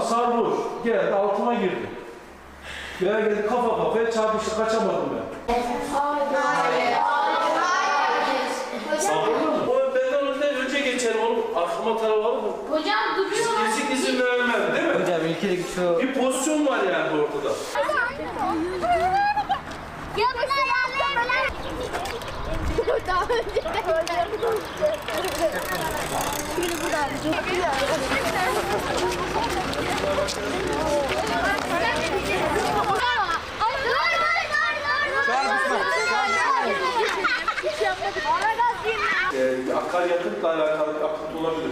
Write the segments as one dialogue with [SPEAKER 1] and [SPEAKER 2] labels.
[SPEAKER 1] Sarhoş geldi altıma girdi. Gel geldi kafa kafaya çarpıştı kaçamadım ben. Sabırlı mı? O benden önden önce geçer oğlum. Arkama taraf alır mı?
[SPEAKER 2] Hocam duruyor.
[SPEAKER 1] Kesin izin vermem değil mi?
[SPEAKER 3] Hocam ülkedeki. Şey
[SPEAKER 1] bir pozisyon var yani ortada.
[SPEAKER 2] Yapma yapma. Daha önce de Şimdi buradan çok güzel.
[SPEAKER 1] Alakalı bir akıntı olabilir.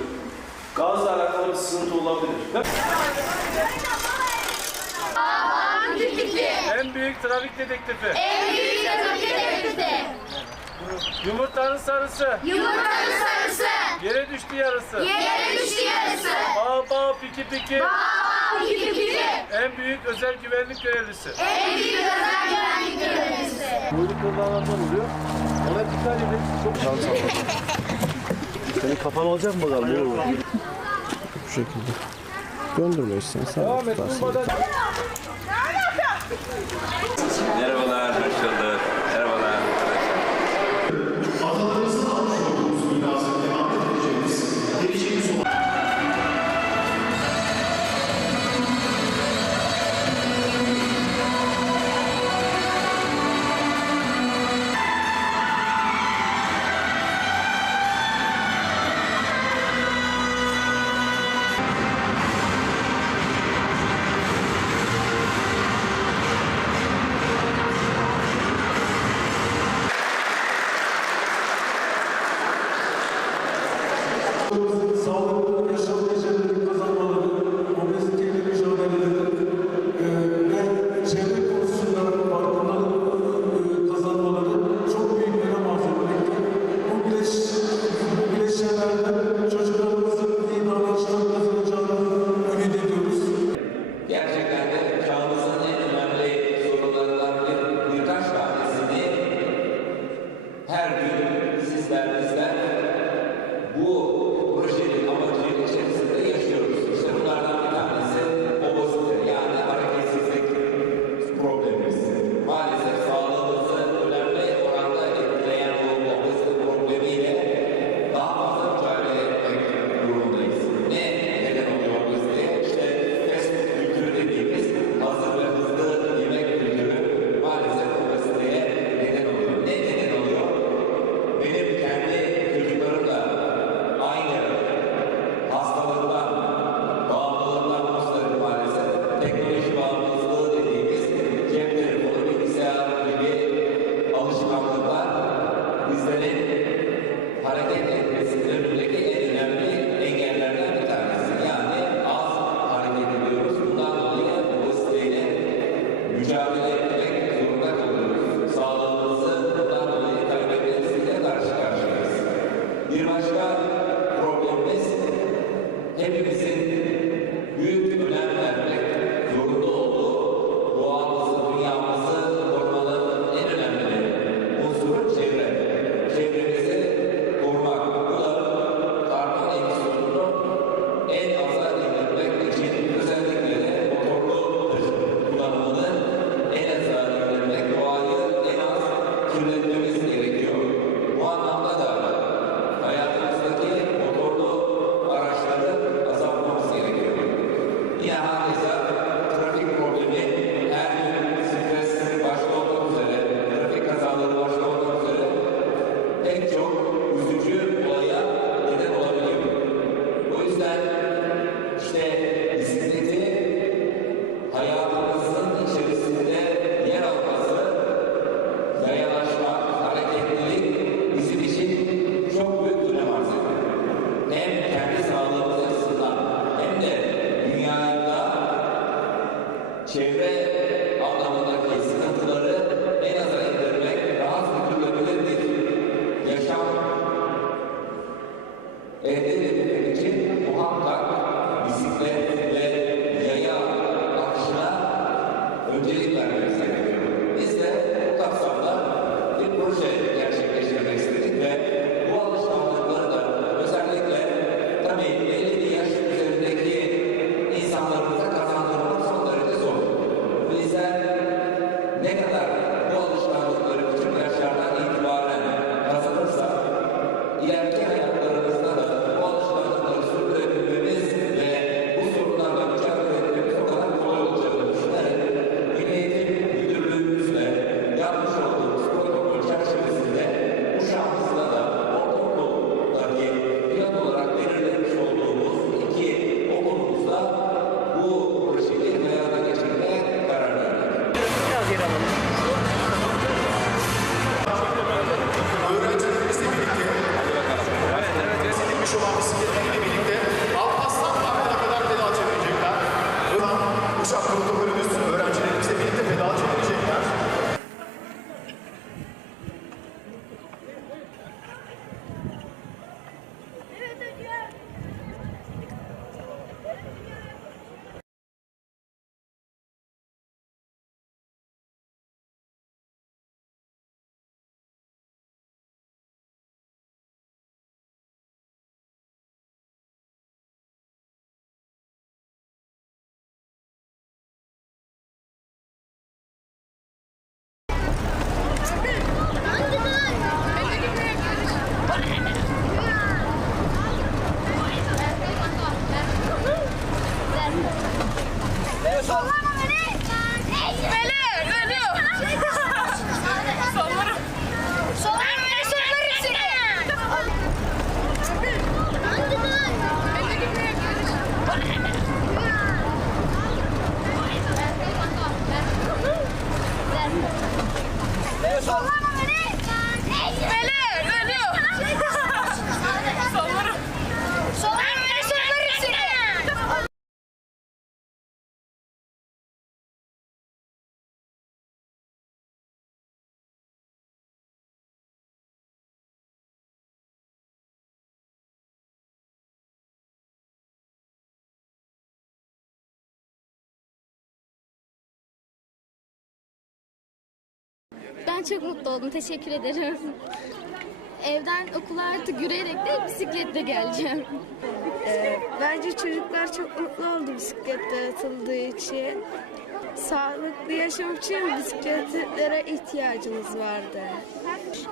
[SPEAKER 1] Gazla alakalı bir sızıntı olabilir. En büyük trafik dedektifi.
[SPEAKER 2] En büyük trafik dedektifi.
[SPEAKER 1] Yumurtanın sarısı.
[SPEAKER 2] Yumurtanın sarısı.
[SPEAKER 1] Yere düştü yarısı.
[SPEAKER 2] Yere düştü yarısı.
[SPEAKER 1] Bağ bağ piki piki.
[SPEAKER 2] Bağ bağ piki piki.
[SPEAKER 1] En büyük özel güvenlik görevlisi.
[SPEAKER 2] En büyük özel güvenlik görevlisi.
[SPEAKER 1] Buyruk kazalardan oluyor. Ona dikkat edin. Çok şans alın.
[SPEAKER 4] Senin kafan olacak mı bakalım? Yok. Bu şekilde. Döndürme işte. Sen
[SPEAKER 1] Devam et.
[SPEAKER 5] Merhabalar, hoş bulduk.
[SPEAKER 3] Ben çok mutlu oldum. Teşekkür ederim. Evden okula artık yürüyerek de bisikletle geleceğim.
[SPEAKER 6] Bence çocuklar çok mutlu oldu bisikletler atıldığı için. Sağlıklı yaşam için bisikletlere ihtiyacımız vardı.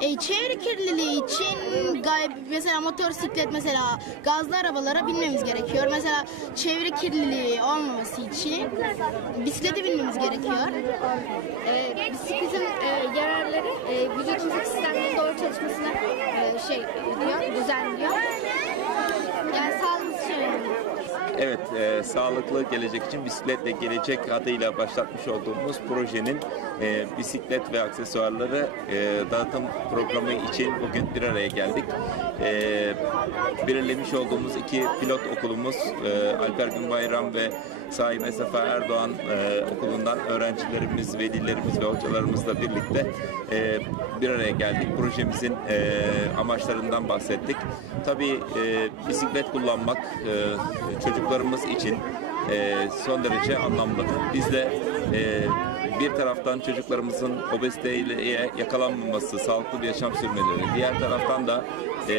[SPEAKER 3] E, çevre kirliliği için gay- mesela motosiklet mesela gazlı arabalara binmemiz gerekiyor. Mesela çevre kirliliği olmaması için bisiklete binmemiz gerekiyor.
[SPEAKER 6] Ee, bisikletin e, yararları e, vücudumuzdaki sistemlerin doğru çalışmasına e, şey diyor, düzenliyor.
[SPEAKER 3] Yani şey önemli.
[SPEAKER 5] Evet, e, sağlıklı gelecek için bisikletle gelecek adıyla başlatmış olduğumuz projenin e, bisiklet ve aksesuarları e, dağıtım programı için bugün bir araya geldik. E, belirlemiş olduğumuz iki pilot okulumuz e, Alper Günbayram ve Saime Sefa Erdoğan e, okulundan öğrencilerimiz, velilerimiz ve hocalarımızla birlikte e, bir araya geldik. Projemizin e, amaçlarından bahsettik. Tabii e, bisiklet kullanmak e, çocuklarımız için e, son derece anlamlı. Biz de e, bir taraftan çocuklarımızın obeziteye yakalanmaması, sağlıklı bir yaşam sürmeleri, diğer taraftan da e,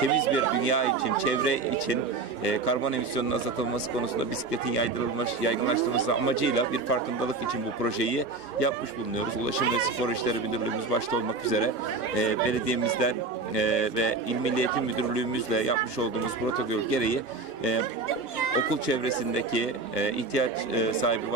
[SPEAKER 5] temiz bir dünya için, çevre için e, karbon emisyonunun azaltılması konusunda bisikletin yaydırılmış, yaygınlaştırılması amacıyla bir farkındalık için bu projeyi yapmış bulunuyoruz. Ulaşım ve Spor İşleri Müdürlüğümüz başta olmak üzere e, belediyemizden e, ve İl Milli Müdürlüğümüzle yapmış olduğumuz protokol gereği e, okul çevresindeki e, ihtiyaç e, sahibi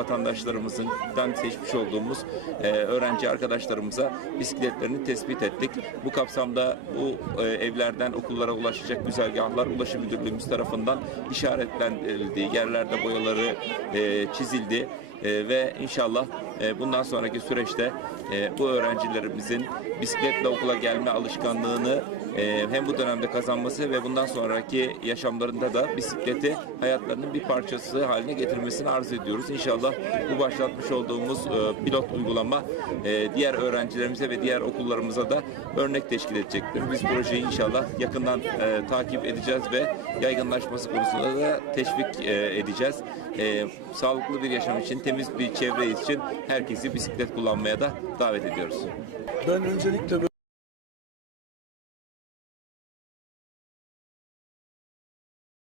[SPEAKER 5] seçmiş olduğumuz e, öğrenci arkadaşlarımıza bisikletlerini tespit ettik. Bu kapsamda bu e, evlerden okullara ulaşacak güzergahlar Ulaşım Müdürlüğümüz tarafından işaretlendirildi. Yerlerde boyaları e, çizildi. E, ve inşallah e, bundan sonraki süreçte e, bu öğrencilerimizin bisikletle okula gelme alışkanlığını e, hem bu dönemde kazanması ve bundan sonraki yaşamlarında da bisikleti hayatlarının bir parçası haline getirmesini arzu ediyoruz. İnşallah bu başlatmış olduğumuz e, pilot uygulama e, diğer öğrencilerimize ve diğer okullarımıza da örnek teşkil edecektir. Biz projeyi inşallah yakından e, takip edeceğiz ve yaygınlaşması konusunda da teşvik edeceğiz. Sağlıklı bir yaşam için, temiz bir çevre için herkesi bisiklet kullanmaya da davet ediyoruz.
[SPEAKER 7] Ben öncelikle